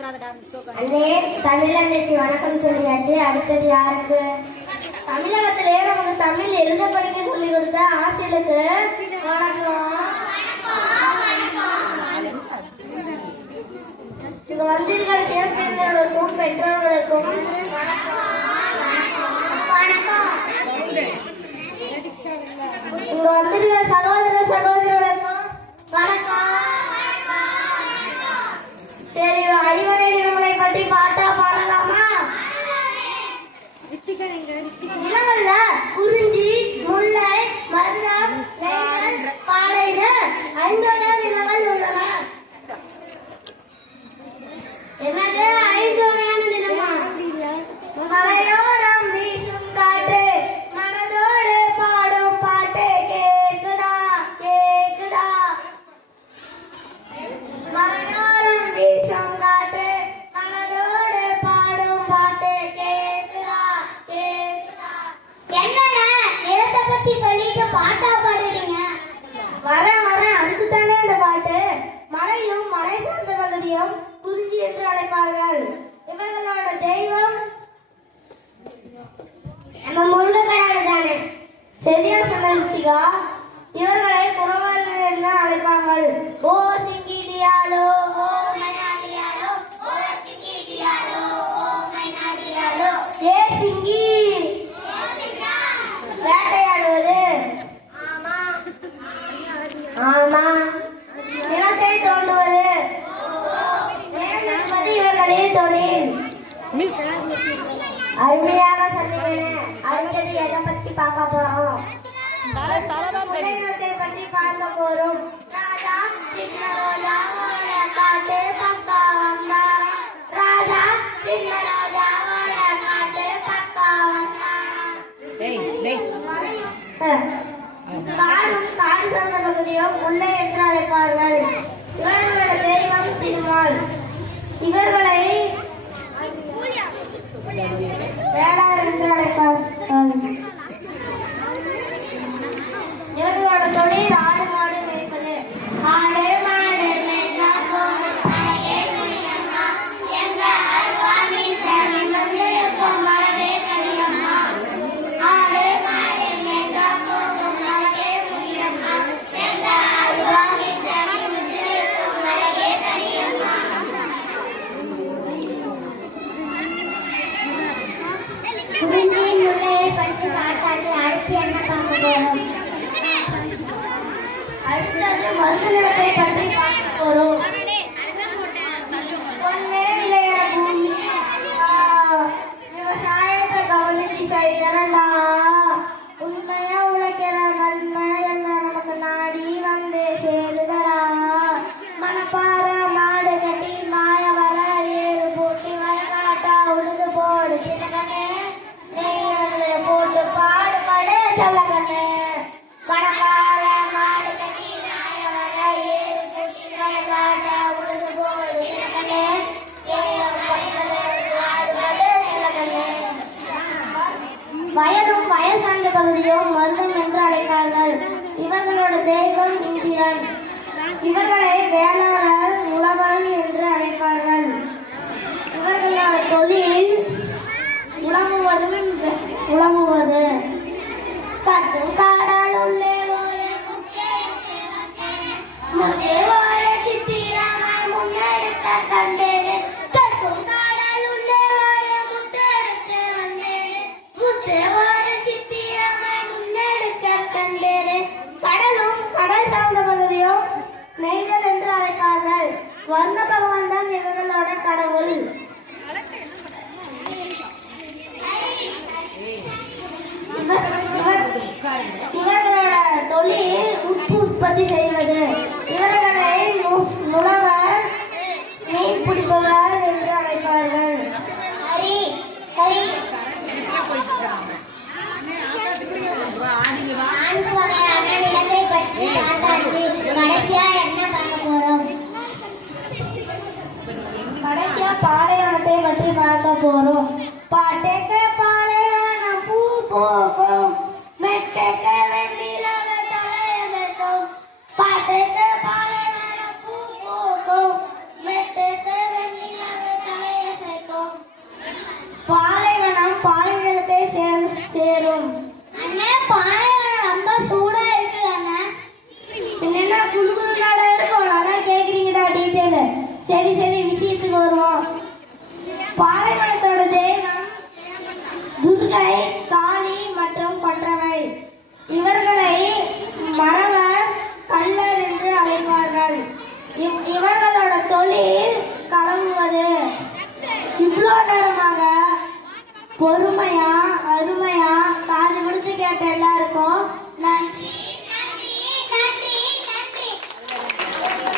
அண்ணே தமிழன்னைக்கு வணக்கம் சொல்லியாச்சு. அடுத்தது யாருக்கு? தமிழகத்திலே நமக்கு தமிழ் எழுத படிக்க சொல்லி கொடுத்த ஆசிரியருக்கு வணக்கம். இங்க வந்திருக்கிற சிறப்பினர்களுக்கும் பெற்றோர்களுக்கும் இங்க வந்திருக்கிற சகோதர சகோதரர்களுக்கும் வணக்கம். சரி, ஐவரை நிலங்களை பற்றி பாட்டா பாடலாமா? நிலங்கள்ல குறிஞ்சி, முல்லை, மருதம், நெய்தல், பாலைன்னு 5 நிலங்கள் உள்ளன. என்னது 5 வகையான நிலமா? மலையோரம் வீசும் காற்று மனதோடு பாடும் பாட்டு கேக்குதா கேக்குதா? மலையோரம் வீசும் காற்று மனதோடு பாடும் பாட்டு கேக்குதா கேக்குதா? என்னன்னா நிலத்தை பத்தி சொல்லிட்டு பாட்டா பாடுறீங்க? வரேன் அதுக்கு தானே இந்த பாட்டு. மலையும் மலை சார்ந்த பகுதியும் குறிஞ்சி என்று அழைப்பார்கள். இவர்களோட தெய்வம் நம்ம முருகக்கடவுள் தானே. சரியா சொன்னது சிகா. இவர்களை குறவர்கள் என்று அழைப்பார்கள். ஓ சிங்கிடியாலோ ஓ மைனாடியாலோ ஓ சிங்கிடியாலோ ஓ மைனாடியாலோ. ஏ சிங்கி வேட்டையாடுவது. ஆமா. நிலத்தை தோண்டுவது இவர்களின் தொழில். அருமையாக சொன்னீங்க. அடுத்தது எதை பற்றி பார்க்க போறோம்? நிலத்தை பற்றி பார்க்க போறோம். ராஜா சின்ன ரோஜாவோட காட்டு பக்கம் வந்தாரா. ராஜா சின்ன ரோஜாவோட காட்டு பக்கம் வந்தாரா. காடும் காடு சார்ந்த பகுதியும் முல்லை என்று அழைப்பார்கள். இவர்களோட தெய்வம் திருமால். இவர்களை வேளாண் என்று அழைப்பார்கள். இவர்களோட தொழில் ஆடு மாடு மேய்ப்பது. ஆடு மாடு மருந்து நிலத்தை பற்றி பார்க்க போறோம். பொன்னே விளையிற பூமி விவசாயத்தை கவனிச்சு செய்யறா. உண்மையா உழைக்கிற நன்மை எல்லாம் நமக்கு நாடி வந்து சேருதா. மனப்பாற மாடு கட்டி மாய வர ஏறு போட்டி வயக்காட்டா உழுது போடு சின்னகண்ணே. நெய்யலை போட்டு பாடுபடு சொல்லகண்ணே. மனப்பாற மாடு கட்டி மாய வர ஏறு போட்டி வயக்காட்டா உழுது போடு சின்னகண்ணே. வயலும் வயல் சார்ந்த பகுதியும் மருதம் என்று அழைப்பார்கள். இவர்களோட தெய்வம் இந்திரன். இவர்களை வேளாளர் உழவர் என்று அழைப்பார்கள். இவர்களோட தொழில் உழவுவது. கட்டும் காடால் உள்ளே சித்திரமாய் முன்னெடுக்க கண்டேனே. கட்டும் காடால் உள்ளே முத்தெடுத்து வந்தேனே. சித்திரமாய் முன்னெடுக்க கண்டேனே. கடலும் கடல் சார்ந்த பகுதியும் நெய்தல் என்று அழைப்பார்கள். வர்ண பகவான் தான் இவர்களோட கடவுள். இவர்களோட தொழில் உப்பு உற்பத்தி செய்வது. இவர்களை உழவர் மீன் பிடிப்பவர் என்று அழைப்பார்கள். கடைசியா பாலைவனத்தை பற்றி பார்க்க போறோம். பாட்டேக்க பாலைவனம் பூ போகும், மெட்டேக்க வெண்ணிலவ தலைய வைக்கும். பாட்டேக்க பாலைவனம் பூ போகும். வேண்டும். அண்ணே பானையோட ரொம்ப சூடா இருக்கு அண்ணே. என்னென்ன குழுக்குழுனால இருக்கும் அதான் கேக்குறீங்கடா டீட்டெயில். சரி சரி விஷயத்துக்கு வருவோம். பாலைவனத்தோட தெய்வம் துர்கை, காளி மற்றும் கொற்றவை. இவர்களை மறவர், கள்ளர் என்று அழைப்பார்கள். இவர்களோட தொழில் களவுவது. இவ்வளோ நேரமாக பொறுமையா அருமையா காது கொடுத்து கேட்ட எல்லாருக்கும்